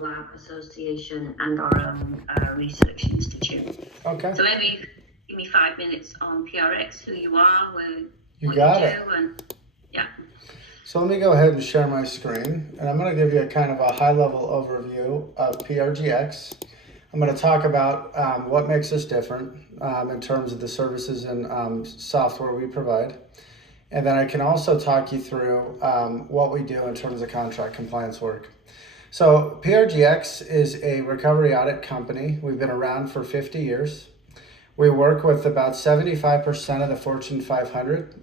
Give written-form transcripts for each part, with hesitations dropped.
Lab Association and our own research institute. Okay. So maybe give me 5 minutes on PRX, who you are, what You you got do, it. and yeah. So let me go ahead and share my screen, and I'm going to give you a kind of a high-level overview of PRGX. I'm going to talk about what makes us different in terms of the services and software we provide. And then I can also talk you through what we do in terms of contract compliance work. So PRGX is a recovery audit company. We've been around for 50 years. We work with about 75% of the Fortune 500,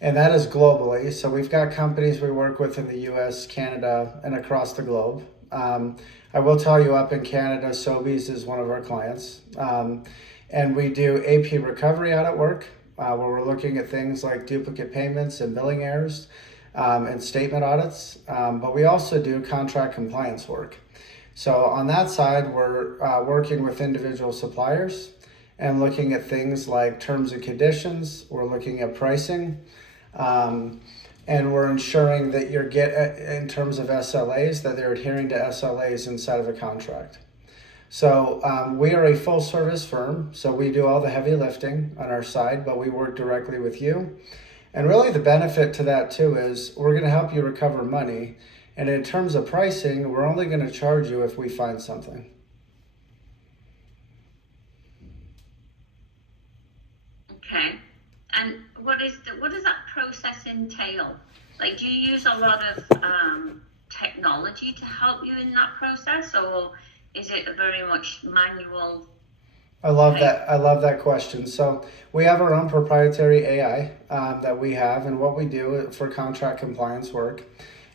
and that is globally. So we've got companies we work with in the US, Canada, and across the globe. I will tell you, up in Canada, Sobeys is one of our clients. And we do AP recovery audit work, where we're looking at things like duplicate payments and billing errors and statement audits. But we also do contract compliance work. So on that side, we're working with individual suppliers and looking at things like terms and conditions. We're looking at pricing. And we're ensuring that in terms of SLAs, that they're adhering to SLAs inside of a contract. So we are a full service firm, so we do all the heavy lifting on our side, but we work directly with you. And really the benefit to that too is we're going to help you recover money. And in terms of pricing, we're only going to charge you if we find something. Okay. And what does that process entail? Like, do you use a lot of technology to help you in that process, or is it a very much manual? I love that. I love that question. So we have our own proprietary AI that we have, and what we do for contract compliance work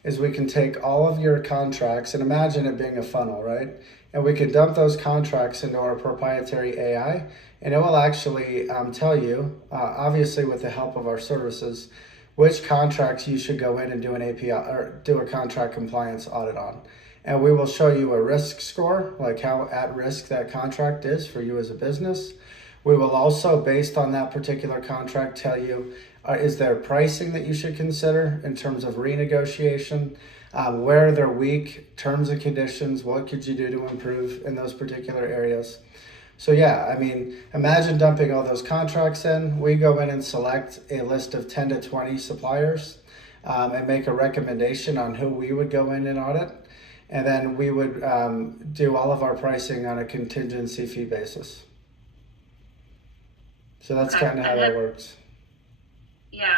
is we can take all of your contracts and imagine it being a funnel, right? And we can dump those contracts into our proprietary AI, and it will actually tell you, obviously with the help of our services, which contracts you should go in and do an API or do a contract compliance audit on. And we will show you a risk score, like how at risk that contract is for you as a business. We will also, based on that particular contract, tell you, is there pricing that you should consider in terms of renegotiation? Where they're weak, terms and conditions, what could you do to improve in those particular areas? So yeah, I mean, imagine dumping all those contracts in. We go in and select a list of 10 to 20 suppliers and make a recommendation on who we would go in and audit. And then we would do all of our pricing on a contingency fee basis. So that's kind of how that works. Yeah.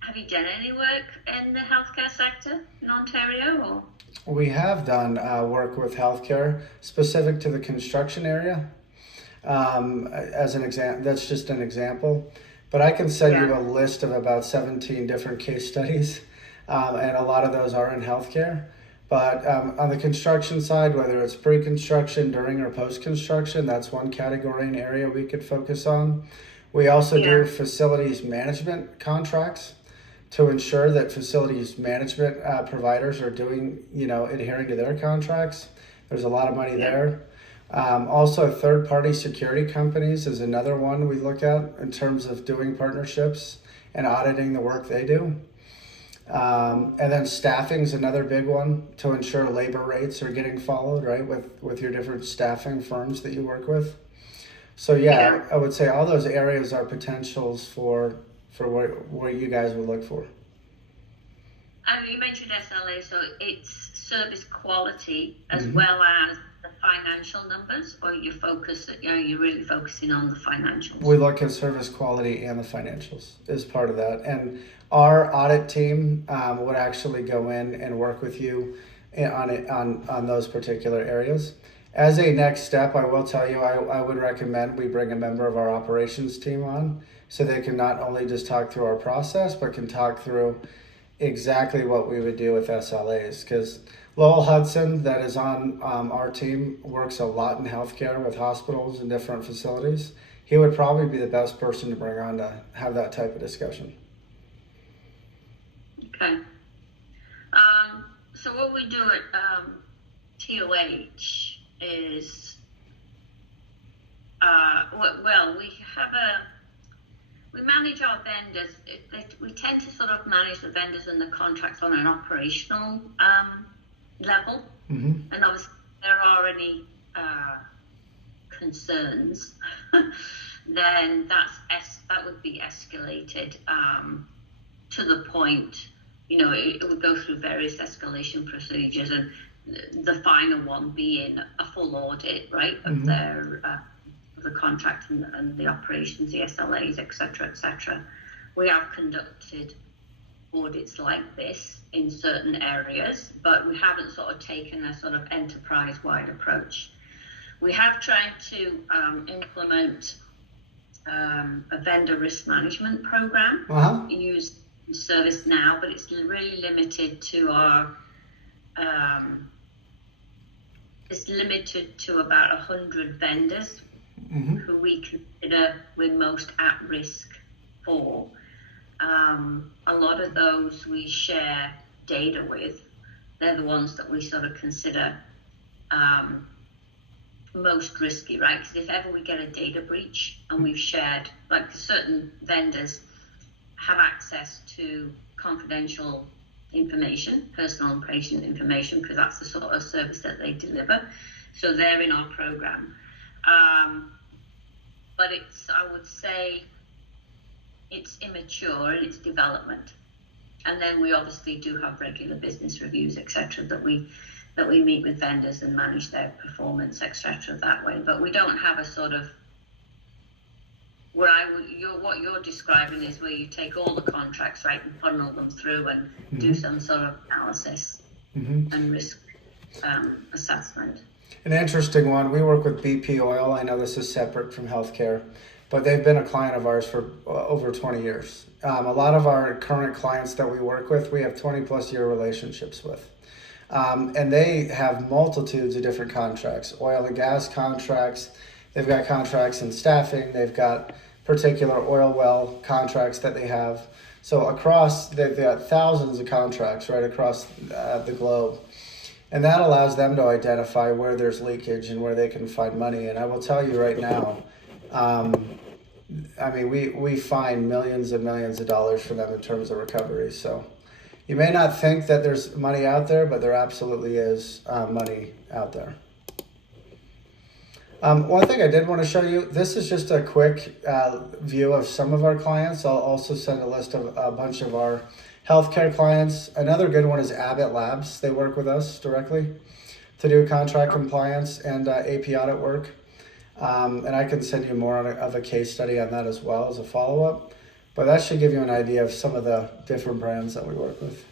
Have you done any work in the healthcare sector in Ontario? Or? We have done work with healthcare specific to the construction area. As an example, that's just an example. But I can send you a list of about 17 different case studies, and a lot of those are in healthcare. But on the construction side, whether it's pre-construction, during, or post-construction, that's one category and area we could focus on. We also do facilities management contracts to ensure that facilities management providers are doing, adhering to their contracts. There's a lot of money there. Also, third-party security companies is another one we look at in terms of doing partnerships and auditing the work they do. And then staffing is another big one to ensure labor rates are getting followed, right, with your different staffing firms that you work with. So yeah, I would say all those areas are potentials for where you guys would look for. You mentioned SLA, so it's service quality as well as the financial numbers, or you're really focusing on the financials? We look at service quality and the financials as part of that. And our audit team would actually go in and work with you on those particular areas. As a next step, I will tell you, I would recommend we bring a member of our operations team on so they can not only just talk through our process, but can talk through exactly what we would do with SLAs. Because Lowell Hudson, that is on our team, works a lot in healthcare with hospitals and different facilities. He would probably be the best person to bring on to have that type of discussion. Okay. So what we do at TOH is, we manage our vendors. We tend to sort of manage the vendors and the contracts on an operational level, Mm-hmm. and obviously if there are any concerns, then that would be escalated to the point, it would go through various escalation procedures, and the final one being a full audit, right, of Mm-hmm. their of the contract and the operations, the SLAs, etc., etc. We have conducted audits like this in certain areas, but we haven't sort of taken a sort of enterprise-wide approach. We have tried to implement a vendor risk management program. Uh-huh. We use ServiceNow, but it's really limited to it's limited to about 100 vendors Mm-hmm. who we consider we're most at risk for. A lot of those we share data with. They're the ones that we sort of consider most risky, right? Because if ever we get a data breach and we've shared, like certain vendors have access to confidential information, personal and patient information, because that's the sort of service that they deliver. So they're in our program. But I would say, it's immature in its development. And then we obviously do have regular business reviews, etc., that we meet with vendors and manage their performance, etc., that way. But we don't have a sort of what you're describing is where you take all the contracts, right, and funnel them through and do some sort of analysis and risk assessment. An interesting one. We work with BP Oil. I know this is separate from healthcare, but they've been a client of ours for over 20 years. A lot of our current clients that we work with, we have 20 plus year relationships with. And they have multitudes of different contracts, oil and gas contracts. They've got contracts in staffing. They've got particular oil well contracts that they have. So they've got thousands of contracts right across the globe. And that allows them to identify where there's leakage and where they can find money. And I will tell you right now, we find millions and millions of dollars for them in terms of recovery. So you may not think that there's money out there, but there absolutely is money out there. One thing I did want to show you, this is just a quick view of some of our clients. I'll also send a list of a bunch of our healthcare clients. Another good one is Abbott Labs. They work with us directly to do contract compliance and AP audit work. And I can send you more of a case study on that as well as a follow-up. But that should give you an idea of some of the different brands that we work with.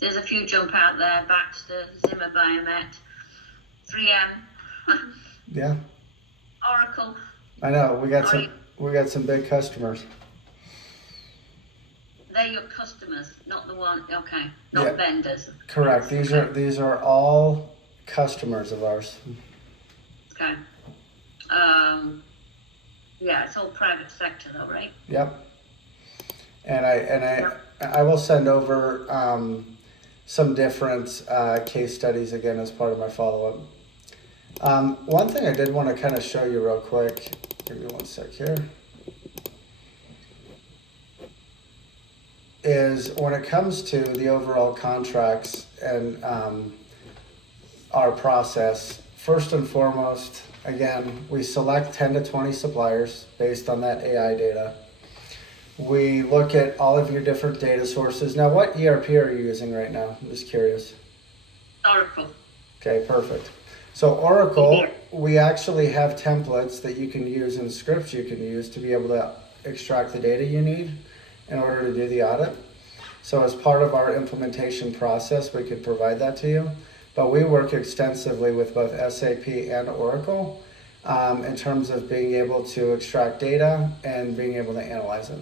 There's a few jump out there: Baxter, Zimmer Biomet, 3M. Yeah. Oracle. I know we got some big customers. They're your customers, not the one. Okay, not vendors. Correct. These are all customers of ours. Okay. Yeah, it's all private sector though, right? Yep. And I will send over some different case studies again as part of my follow-up. One thing I did want to kind of show you real quick. Give me one sec here. Is when it comes to the overall contracts and our process, first and foremost, again, we select 10 to 20 suppliers based on that AI data. We look at all of your different data sources. Now, what ERP are you using right now? I'm just curious. Oracle. Okay, perfect. So Oracle, we actually have templates that you can use and scripts you can use to be able to extract the data you need in order to do the audit. So as part of our implementation process, we could provide that to you. But we work extensively with both SAP and Oracle in terms of being able to extract data and being able to analyze it.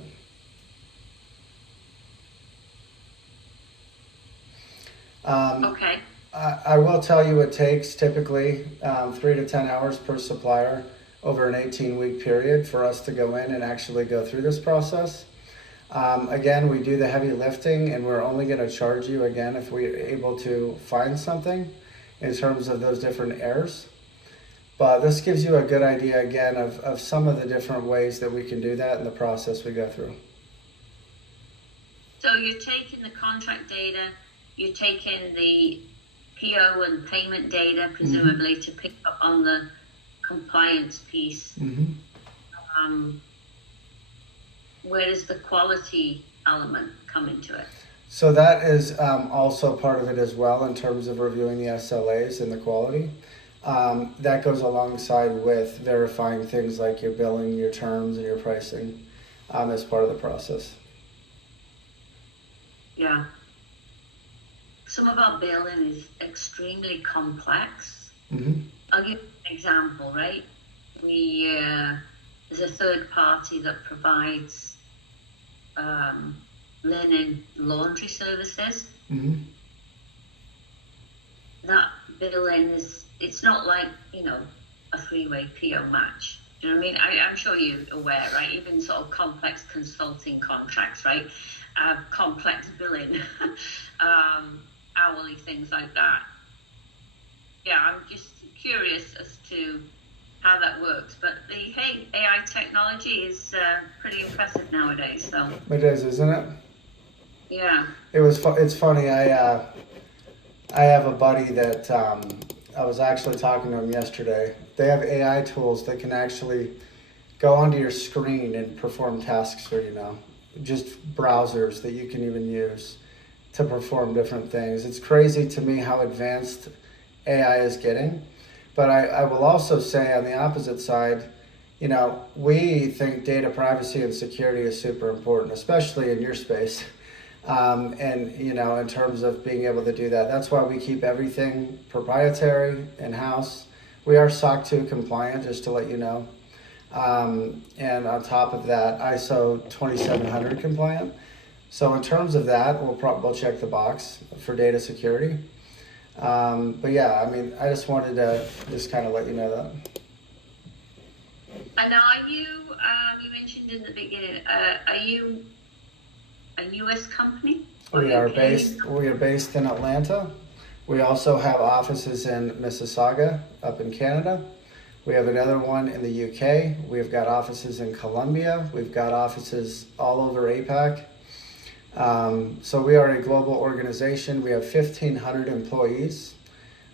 Okay. I will tell you it takes typically 3 to 10 hours per supplier over an 18-week period for us to go in and actually go through this process. Again, we do the heavy lifting, and we're only going to charge you again if we're able to find something in terms of those different errors. But this gives you a good idea again of some of the different ways that we can do that in the process we go through. So you're taking the contract data, you're taking the PO and payment data, presumably, to pick up on the compliance piece. Where does the quality element come into it? So that is also part of it as well in terms of reviewing the SLAs and the quality. That goes alongside with verifying things like your billing, your terms, and your pricing as part of the process. Yeah. Some of our billing is extremely complex. I'll give you an example, right? There's a third party that provides linen laundry services. That billing it's not like, a three-way PO match. Do you know what I mean? I'm sure you're aware, right? Even sort of complex consulting contracts, right? Complex billing, hourly things like that. Yeah, I'm just curious as to how that works. But the AI technology is pretty impressive nowadays. So It is, isn't it? yeah. It's funny. I have a buddy that I was actually talking to him yesterday. They have AI tools that can actually go onto your screen and perform tasks for you now. Just browsers that you can even use to perform different things. It's crazy to me how advanced AI is getting. But I will also say on the opposite side, we think data privacy and security is super important, especially in your space. In terms of being able to do that. That's why we keep everything proprietary in-house. We are SOC 2 compliant, just to let you know. And on top of that, ISO 2700 compliant. So in terms of that, we'll check the box for data security. But yeah, I just wanted to just kind of let you know that. And are you, you mentioned in the beginning, are you a U.S. company? We are based in Atlanta. We also have offices in Mississauga up in Canada. We have another one in the UK. We've got offices in Colombia. We've got offices all over APAC. So we are a global organization. We have 1,500 employees,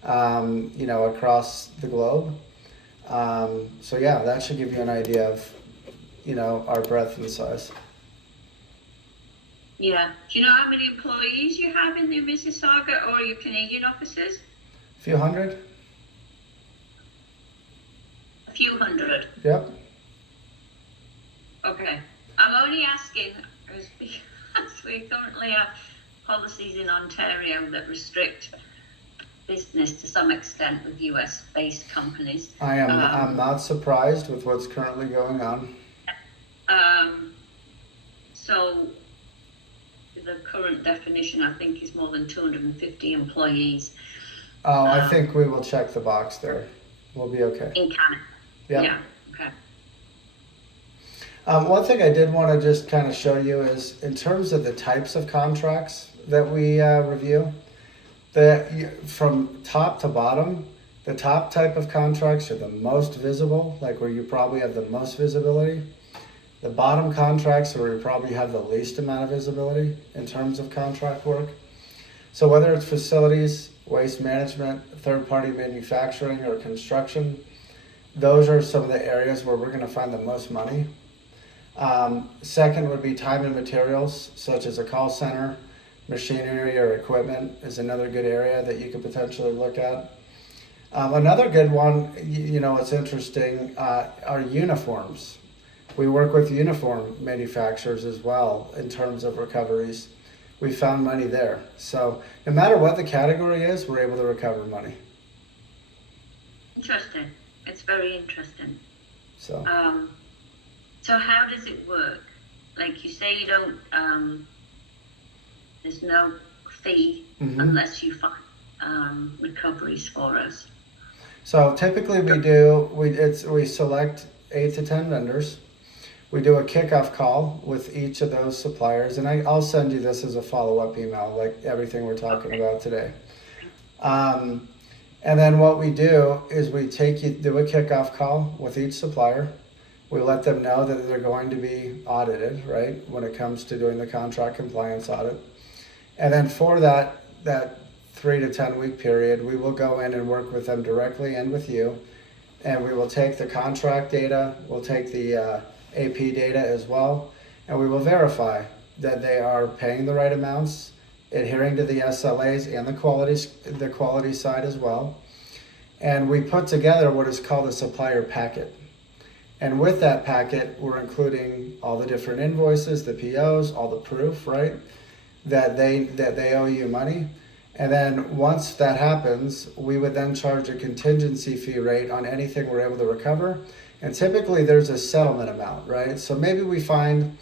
across the globe. So yeah, that should give you an idea of, our breadth and size. Yeah. Do you know how many employees you have in the Mississauga or your Canadian offices? A few hundred. A few hundred. Yep. Okay. I'm only asking because we currently have policies in Ontario that restrict business to some extent with US-based companies. I'm not surprised with what's currently going on. So the current definition, I think, is more than 250 employees. Oh, I think we will check the box there. We'll be okay. In Canada. Yep. Yeah. Okay. One thing I did want to just kind of show you is in terms of the types of contracts that we review, from top to bottom, the top type of contracts are the most visible, like where you probably have the most visibility. The bottom contracts are where you probably have the least amount of visibility in terms of contract work. So whether it's facilities, waste management, third-party manufacturing, or construction, those are some of the areas where we're going to find the most money. Second would be time and materials, such as a call center, machinery or equipment is another good area that you could potentially look at. Another good one, it's interesting, are uniforms. We work with uniform manufacturers as well in terms of recoveries. We found money there. So no matter what the category is, we're able to recover money. Interesting. It's very interesting. So how does it work? Like you say, you don't, there's no fee unless you find recoveries for us. So typically we select 8 to 10 vendors. We do a kickoff call with each of those suppliers, and I'll send you this as a follow-up email, like everything we're talking about today. And then what we do is we do a kickoff call with each supplier. We let them know that they're going to be audited, right, when it comes to doing the contract compliance audit. And then for that, that 3 to 10 week period, we will go in and work with them directly and with you. And we will take the contract data, we'll take the AP data as well, and we will verify that they are paying the right amounts, adhering to the SLAs and the quality side as well. And we put together what is called a supplier packet. And with that packet, we're including all the different invoices, the POs, all the proof, right? That they owe you money. And then once that happens, we would then charge a contingency fee rate on anything we're able to recover. And typically there's a settlement amount, right? So maybe we find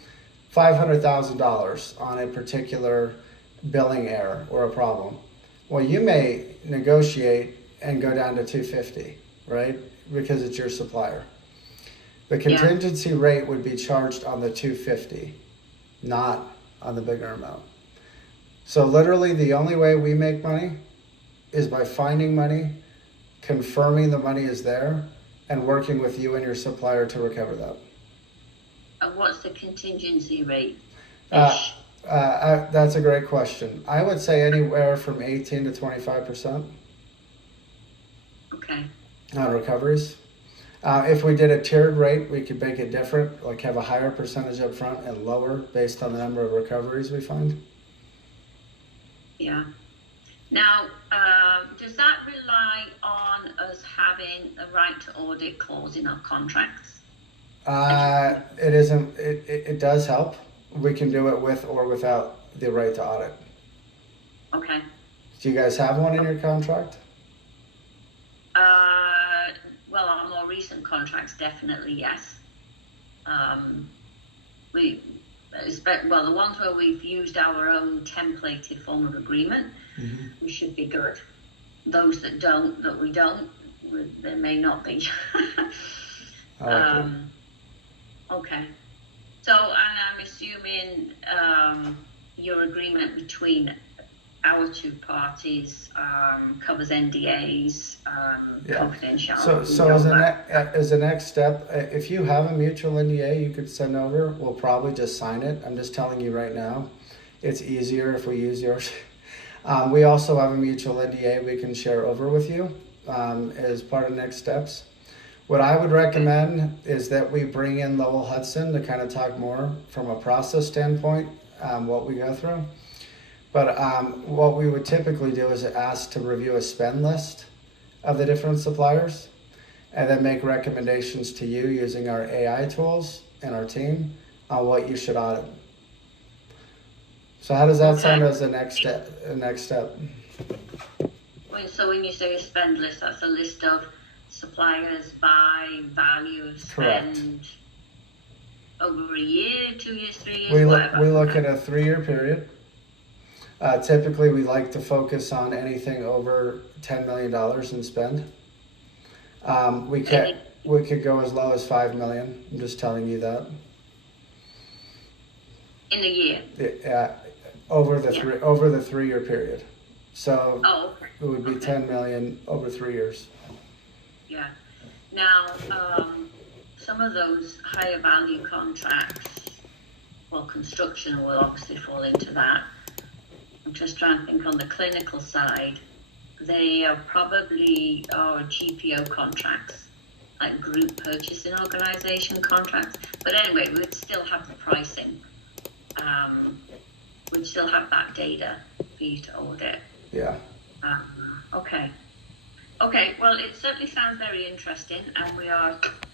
$500,000 on a particular billing error or a problem. Well, you may negotiate and go down to 250, right? Because it's your supplier. The contingency rate would be charged on the 250, not on the bigger amount. So literally the only way we make money is by finding money, confirming the money is there, and working with you and your supplier to recover that. And what's the contingency rate? That's a great question. I would say anywhere from 18 to 25% Okay. on recoveries. If we did a tiered rate, we could make it different, like have a higher percentage up front and lower based on the number of recoveries we find. Yeah. Now, does that rely on us having a right to audit clause in our contracts? It isn't. It does help. We can do it with or without the right to audit. Okay. Do you guys have one in your contract? Well, our more recent contracts, definitely yes. The ones where we've used our own templated form of agreement, we should be good. Those that we don't, there may not be. Okay. So, and I'm assuming your agreement between our two parties covers NDAs, confidentiality. So as a next step, if you have a mutual NDA you could send over, we'll probably just sign it. I'm just telling you right now, it's easier if we use yours. We also have a mutual NDA we can share over with you as part of next steps. What I would recommend is that we bring in Lowell Hudson to kind of talk more from a process standpoint, what we go through. But what we would typically do is ask to review a spend list of the different suppliers and then make recommendations to you using our AI tools and our team on what you should audit. So how does that sound as a next step? So when you say a spend list, that's a list of suppliers by value of spend. Correct. Over a year, 2 years, 3 years, We whatever. look at a 3-year period. Typically, we like to focus on anything over $10 million in spend. We could go as low as $5 million. I'm just telling you that. In a year. Over the 3-year period. So Okay. it would be 10 million over 3 years. Yeah. Now, some of those higher value contracts, well, construction will obviously fall into that. I'm just trying to think on the clinical side, they are probably GPO contracts, like group purchasing organization contracts. But anyway, we'd still have the pricing. We'd still have that data for you to audit. Yeah. Okay. Okay, well, it certainly sounds very interesting, and we are